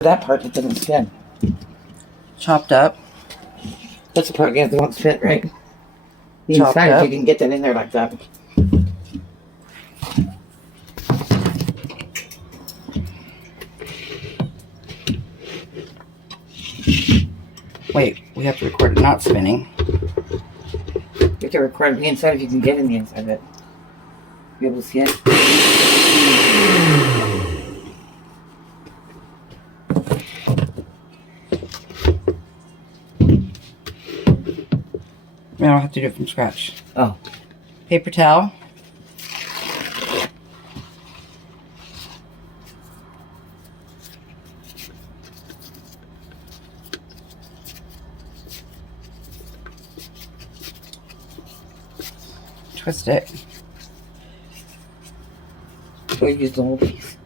That part that didn't spin. Chopped up. That's the part that won't fit, right? The Chopped inside, up. you can get that in there like that. Wait, we have to record it not spinning. You have to record the inside if you can get in the inside of it. You able to see it? I don't have to do it from scratch. Oh. Paper towel. Twist it. Or use the whole piece.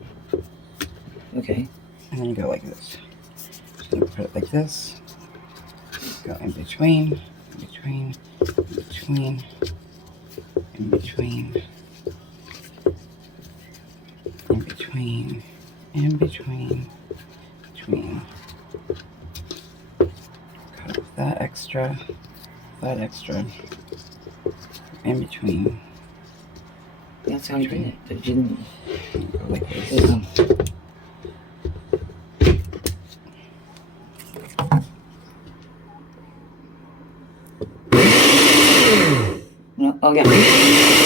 Okay. And then you go like this. So you put it like this. Go in between, in between, in between, in between, in between, in between, between. Cut off that extra, in between. That's how I did it. But it didn't Go like this. No, oh yeah.